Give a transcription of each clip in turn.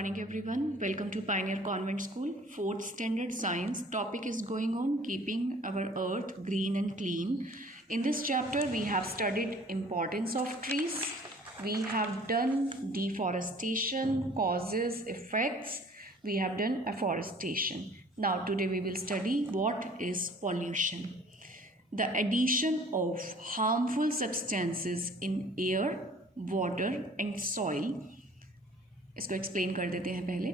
Morning everyone, welcome to Pioneer Convent School, 4th Standard Science. Topic is going on keeping our earth green and clean. In this chapter we have studied importance of trees. We have done deforestation, causes, effects. We have done afforestation. Now today we will study what is pollution. The addition of harmful substances in air, water and soil. इसको explain कर देते हैं पहले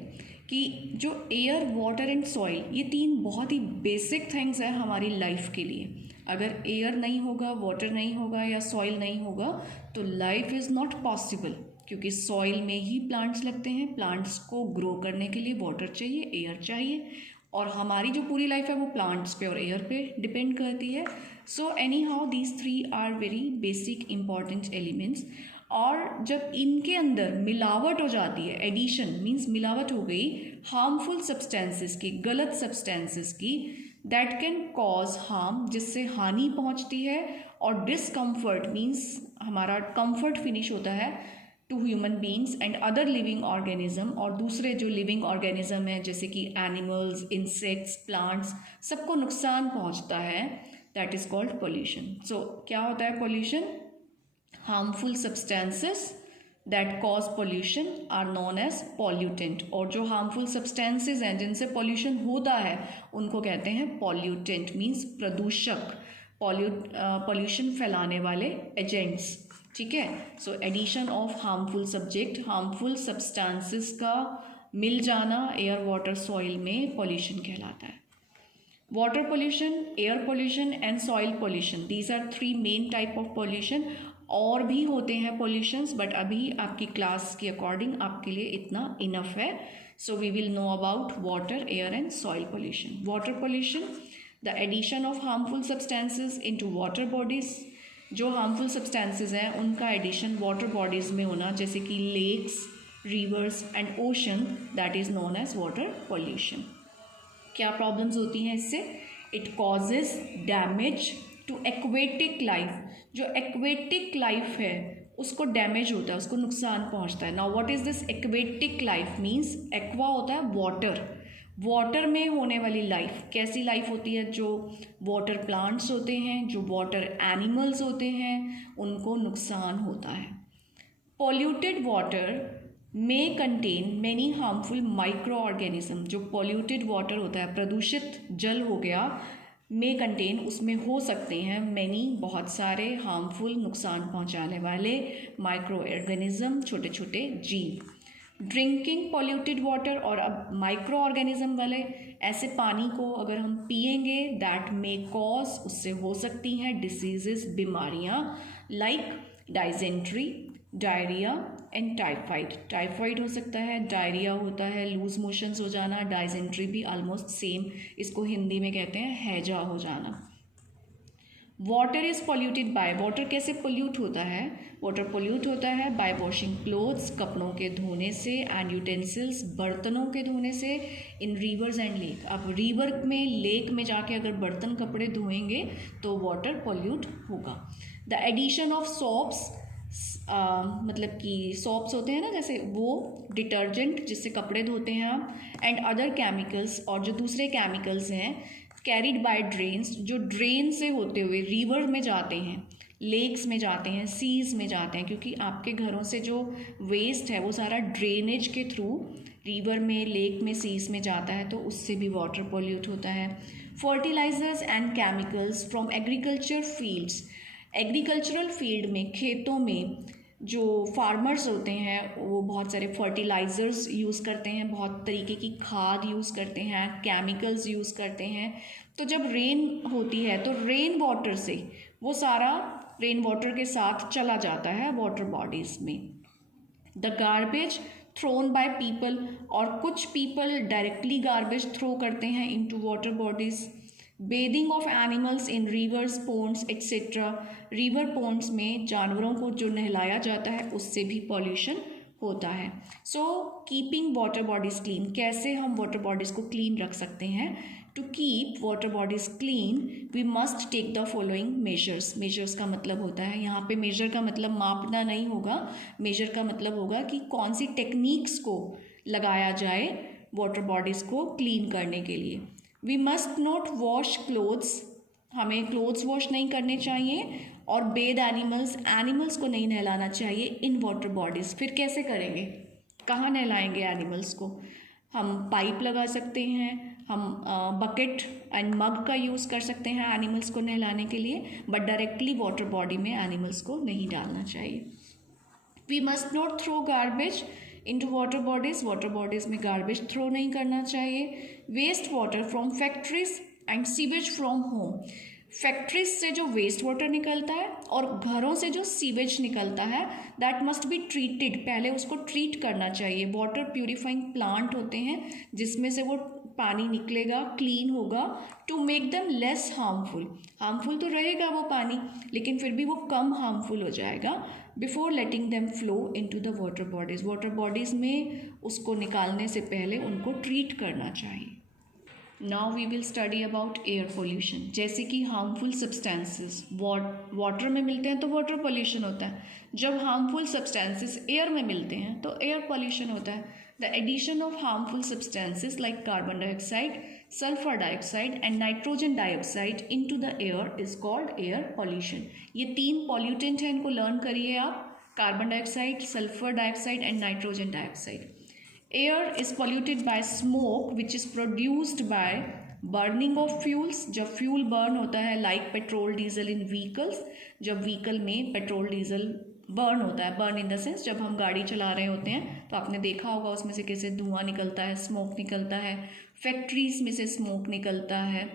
कि जो air, water and soil, ये तीन बहुत ही बेसिक थिंग्स हैं हमारी लाइफ के लिए. अगर एयर नहीं होगा, वाटर नहीं होगा या सॉइल नहीं होगा तो लाइफ इज़ नॉट पॉसिबल, क्योंकि सॉइल में ही प्लांट्स लगते हैं. प्लांट्स को ग्रो करने के लिए वाटर चाहिए, एयर चाहिए, और हमारी जो पूरी लाइफ है वो प्लांट्स पे और एयर पे डिपेंड करती है. So anyhow these three are very basic important elements. और जब इनके अंदर मिलावट हो जाती है, एडिशन मीन्स मिलावट हो गई हार्मफुल सब्सटेंसेस की, गलत सब्सटेंसेस की, दैट कैन कॉज हार्म, जिससे हानि पहुंचती है. और डिसकम्फर्ट मीन्स हमारा कंफर्ट फिनिश होता है to human beings and other living organism. और दूसरे जो लिविंग ऑर्गेनिज्म हैं जैसे कि एनिमल्स, इंसेक्ट्स, प्लांट्स, सबको नुकसान पहुंचता है. That is called pollution. सो क्या होता है pollution? Harmful substances that cause pollution are known as pollutant. और जो हार्मफुल सब्सटेंसेस हैं जिनसे पोल्यूशन होता है उनको कहते हैं पॉल्यूटेंट, मीन्स प्रदूषक, पोल्यूशन फैलाने वाले एजेंट्स. ठीक है. So addition of harmful subject, harmful substances का मिल जाना एयर, वाटर, सॉइल में पोल्यूशन कहलाता है. Water pollution, air pollution and soil pollution, these are three main type of pollution. और भी होते हैं पोल्यूशंस, बट अभी आपकी क्लास के अकॉर्डिंग आपके लिए इतना इनफ है. So we will know about water, air and soil pollution. Water pollution, the addition of harmful substances into water bodies. जो हार्मफुल सब्सटेंसेस हैं उनका एडिशन वाटर बॉडीज़ में होना, जैसे कि lakes, rivers and ocean, that is known as water pollution. क्या problems होती हैं इससे? It causes damage to aquatic life. जो एक्वेटिक लाइफ है उसको डैमेज होता है, उसको नुकसान पहुंचता है. Now what is this aquatic life? Means aqua होता है वाटर, वाटर में होने वाली लाइफ. कैसी लाइफ होती है? जो वाटर प्लांट्स होते हैं, जो वाटर एनिमल्स होते हैं, उनको नुकसान होता है. Polluted water may contain many harmful micro organism. जो पॉल्यूटेड वाटर होता है, प्रदूषित जल हो गया, मे कंटेन, उसमें हो सकते हैं मैनी, बहुत सारे, हार्मफुल, नुकसान पहुंचाने वाले माइक्रो ऑर्गेनिज्म, छोटे छोटे जीव. ड्रिंकिंग पॉल्यूटेड वाटर, और अब माइक्रो ऑर्गेनिज्म वाले ऐसे पानी को अगर हम पिएंगे, दैट मे कॉज, उससे हो सकती हैं डिसीजेस, बीमारियां, like dysentery, diarrhoea and typhoid. Typhoid हो सकता है, डायरिया होता है, लूज मोशंस हो जाना, डाइजेंट्री भी ऑलमोस्ट सेम, इसको हिंदी में कहते हैं हैजा हो जाना. Water is polluted by, water कैसे पोल्यूट होता है? वाटर पोल्यूट होता है बाय वॉशिंग क्लोथ्स, कपड़ों के धोने से, एंड यूटेंसिल्स, बर्तनों के धोने से, इन रिवर्स एंड लेक. अब रिवर में, लेक में जाके अगर बर्तन कपड़े धोएंगे तो वाटर पोल्यूट होगा. द एडिशन ऑफ सोप्स, मतलब कि सोप्स होते हैं ना, जैसे वो डिटर्जेंट जिससे कपड़े धोते हैं आप, एंड अदर केमिकल्स, और जो दूसरे केमिकल्स हैं, कैरिड बाय ड्रेन्स, जो ड्रेन से होते हुए रिवर में जाते हैं, लेक्स में जाते हैं, सीज में जाते हैं, क्योंकि आपके घरों से जो वेस्ट है वो सारा ड्रेनेज के थ्रू रिवर में, लेक में, सीज में जाता है, तो उससे भी वाटर पोल्यूट होता है. Fertilisers and chemicals from agriculture fields, agricultural field में, खेतों में जो फार्मर्स होते हैं वो बहुत सारे फर्टिलाइज़र्स यूज़ करते हैं, बहुत तरीके की खाद यूज़ करते हैं, केमिकल्स यूज़ करते हैं. तो जब रेन होती है तो रेन वाटर से वो सारा रेन वाटर के साथ चला जाता है वाटर बॉडीज़ में. The garbage thrown by people, और कुछ पीपल डायरेक्टली गार्बेज थ्रो करते हैं into water bodies. Bathing of animals in rivers, ponds etcetera. River, ponds में जानवरों को जो नहलाया जाता है उससे भी पॉल्यूशन होता है. So keeping water bodies clean, कैसे हम वाटर बॉडीज़ को क्लीन रख सकते हैं? To keep water bodies clean we must take the following measures. Measures का मतलब होता है, यहाँ पे मेजर का मतलब मापना नहीं होगा, मेजर का मतलब होगा कि कौन सी टेक्निक्स को लगाया जाए वाटर बॉडीज़ को क्लीन करने के लिए। We must not wash clothes, हमें क्लोथ्स वॉश नहीं करने चाहिए, और बेद एनिमल्स को नहीं नहलाना चाहिए इन वाटर बॉडीज़। फिर कैसे करेंगे, कहाँ नहलाएंगे एनिमल्स को? हम पाइप लगा सकते हैं, हम बकेट एंड मग का यूज़ कर सकते हैं एनिमल्स को नहलाने के लिए, बट डायरेक्टली वाटर बॉडी में एनिमल्स को नहीं डालना चाहिए। We must not throw garbage into water bodies में गार्बेज थ्रो नहीं करना चाहिए। Waste water from factories and sewage from home, factories से जो वेस्ट वाटर निकलता है और घरों से जो सीवेज निकलता है, दैट मस्ट बी ट्रीटेड, पहले उसको ट्रीट करना चाहिए। वाटर प्यूरिफाइंग प्लांट होते हैं जिसमें से वो पानी निकलेगा, क्लीन होगा, to make them less harmful तो रहेगा वो पानी, लेकिन फिर भी वो कम हार्मफुल हो जाएगा before letting them flow into the water bodies में उसको निकालने से पहले उनको ट्रीट करना चाहिए। Now we will study about air pollution. जैसे कि हार्मफुल सब्सटेंसेस वाटर में मिलते हैं तो वाटर पोल्यूशन होता है, जब हार्मफुल सब्सटेंसेस एयर में मिलते हैं तो एयर पोल्यूशन होता है। The addition of harmful substances like carbon dioxide, sulphur dioxide and nitrogen dioxide into the air is called air pollution. ये 3 पॉल्यूटेंट हैं, इनको लर्न करिए आप, carbon dioxide, sulphur dioxide and nitrogen dioxide. Air is polluted by smoke which is produced by burning of fuels, जब fuel burn होता है like petrol diesel इन vehicles, जब vehicle में पेट्रोल डीजल बर्न होता है, बर्न इन द सेंस जब हम गाड़ी चला रहे होते हैं तो आपने देखा होगा उसमें से कैसे धुआं निकलता है, स्मोक निकलता है, फैक्ट्रीज में से स्मोक निकलता है।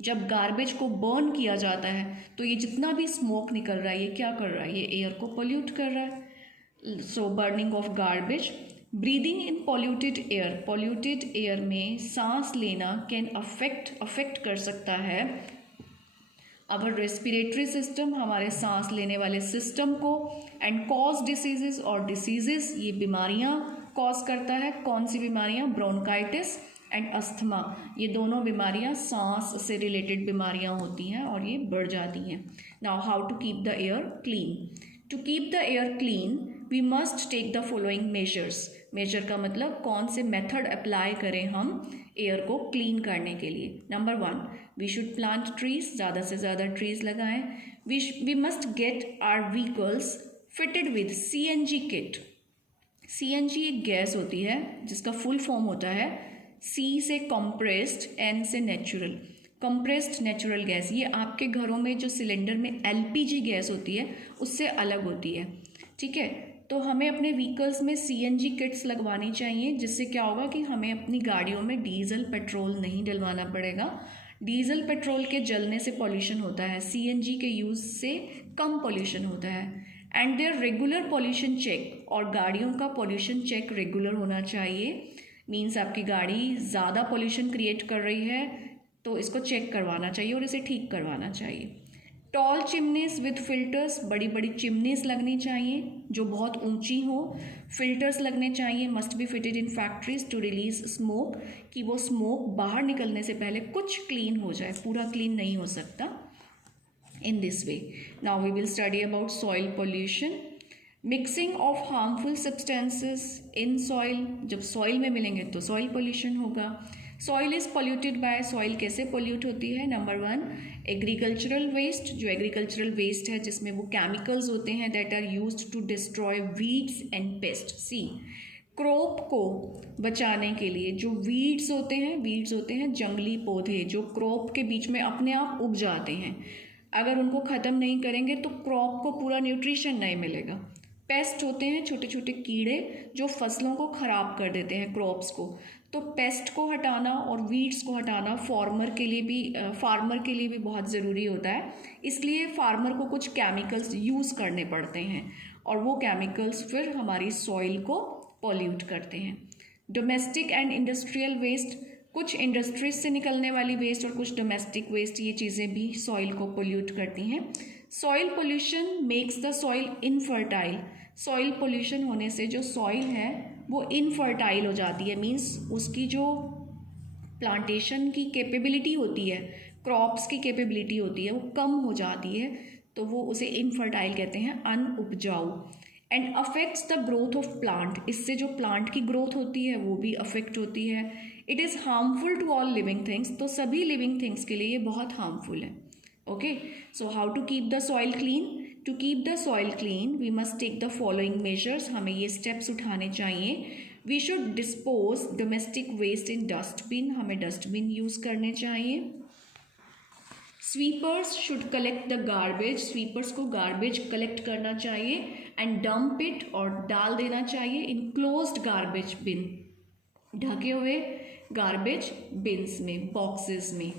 जब गार्बेज को बर्न किया जाता है तो ये जितना भी स्मोक निकल रहा है ये क्या कर रहा है, ये एयर को पोल्यूट कर रहा है। So burning of garbage, breathing in polluted air में सांस लेना कैन अफेक्ट कर सकता है अवर रेस्पिरेटरी सिस्टम, हमारे सांस लेने वाले सिस्टम को, एंड कॉज डिसीजेस, ये बीमारियां कॉज करता है। कौन सी बीमारियां? ब्रोंकाइटिस एंड अस्थमा, ये दोनों बीमारियां सांस से रिलेटेड बीमारियां होती हैं और ये बढ़ जाती हैं। Now how to keep the air clean. To keep the air clean we must take the following measures. Measure का मतलब कौन से मेथड अप्लाई करें हम एयर को क्लीन करने के लिए। Number 1, we should plant trees, ज़्यादा से ज़्यादा ट्रीज लगाएं। We must get our vehicles fitted with CNG kit. CNG एक गैस होती है जिसका फुल फॉर्म होता है C से कंप्रेस्ड, N से नेचुरल, कंप्रेस्ड नेचुरल गैस। ये आपके घरों में जो सिलेंडर में LPG गैस होती है उससे अलग होती है, ठीक है। तो हमें अपने व्हीकल्स में CNG किट्स लगवानी चाहिए, जिससे क्या होगा कि हमें अपनी गाड़ियों में डीजल पेट्रोल नहीं डलवाना पड़ेगा। डीजल पेट्रोल के जलने से पॉल्यूशन होता है, CNG के यूज़ से कम पॉल्यूशन होता है। And their regular pollution check, और गाड़ियों का पॉल्यूशन चेक रेगुलर होना चाहिए। मीन्स आपकी गाड़ी ज़्यादा पॉल्यूशन क्रिएट कर रही है तो इसको चेक करवाना चाहिए और इसे ठीक करवाना चाहिए। टॉल चिमनीज विद फिल्टर्स, बड़ी बड़ी चिमनीज लगनी चाहिए जो बहुत ऊंची हो। फिल्टर्स लगने चाहिए, must be fitted in factories to release smoke, कि वो स्मोक बाहर निकलने से पहले कुछ क्लीन हो जाए, पूरा क्लीन नहीं हो सकता। In this way now we will study about soil pollution. Mixing of harmful substances in soil, जब सॉइल में मिलेंगे तो सॉइल पोल्यूशन होगा। Soil is polluted by, soil कैसे पोल्यूट होती है? नंबर 1, एग्रीकल्चरल वेस्ट, जो एग्रीकल्चरल वेस्ट है जिसमें वो केमिकल्स होते हैं that are used to destroy weeds and pest. See, crop को बचाने के लिए जो वीड्स होते हैं जंगली पौधे जो क्रॉप के बीच में अपने आप उग जाते हैं, अगर उनको ख़त्म नहीं करेंगे तो क्रॉप को पूरा न्यूट्रिशन नहीं मिलेगा। पेस्ट होते हैं छोटे छोटे कीड़े जो फसलों को ख़राब कर देते हैं, क्रॉप्स को। तो पेस्ट को हटाना और वीड्स को हटाना फार्मर के लिए भी बहुत ज़रूरी होता है। इसलिए फार्मर को कुछ केमिकल्स यूज़ करने पड़ते हैं और वो केमिकल्स फिर हमारी सॉइल को पॉल्यूट करते हैं। डोमेस्टिक एंड इंडस्ट्रियल वेस्ट, कुछ इंडस्ट्रीज से निकलने वाली वेस्ट और कुछ डोमेस्टिक वेस्ट, ये चीज़ें भी सॉइल को पोल्यूट करती हैं। Soil pollution makes the soil infertile, soil pollution होने से जो सॉइल है वो इनफर्टाइल हो जाती है। मीन्स उसकी जो प्लांटेशन की कैपेबिलिटी होती है, क्रॉप्स की कैपेबिलिटी होती है, वो कम हो जाती है, तो वो उसे इनफर्टाइल कहते हैं, अनउपजाऊ। And affects the growth of plant, इससे जो प्लांट की ग्रोथ होती है वो भी अफेक्ट होती है. It is harmful to all living things, तो सभी लिविंग थिंग्स के लिए ये बहुत हार्मफुल है. Okay, so how to keep the soil clean. To keep the soil clean we must take the following measures, हमें ये स्टेप्स उठाने चाहिए. We should dispose domestic waste in dustbin, हमें डस्टबिन यूज़ करने चाहिए. Sweepers should collect the garbage, sweepers को garbage collect करना चाहिए एंड डंप इट, और डाल देना चाहिए इन क्लोज्ड गार्बेज बिन, ढके हुए गार्बेज बिन्स में, बॉक्सेस में.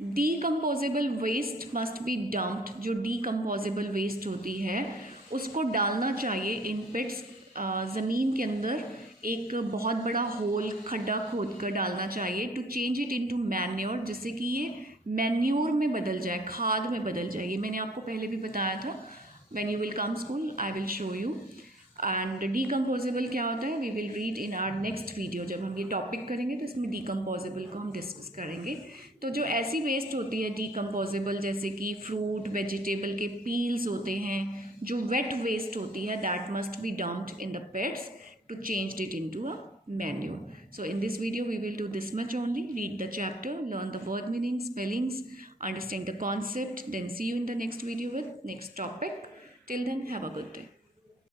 Decomposable waste must be dumped, जो डीकम्पोजेबल वेस्ट होती है उसको डालना चाहिए इन पिट्स, ज़मीन के अंदर एक बहुत बड़ा होल, खड्डा खोद कर डालना चाहिए. To change it into manure, जिससे कि ये मैन्योर में बदल जाए, खाद में बदल जाए. ये मैंने आपको पहले भी बताया था. When you will come school I will show you. And decomposable क्या होता है we will read in our next video. जब हम ये टॉपिक करेंगे तो इसमें डीकम्पोजेबल को हम डिस्कस करेंगे. तो जो ऐसी वेस्ट होती है डीकम्पोजेबल, जैसे कि फ्रूट वेजिटेबल के पील्स होते हैं, जो वेट वेस्ट होती है, that must be dumped in the pets to change it into a manure. So in this video we will do this much only. Read the chapter, learn the word meanings, spellings, understand the concept, then see you in the next video with next topic. Till then, have a good day.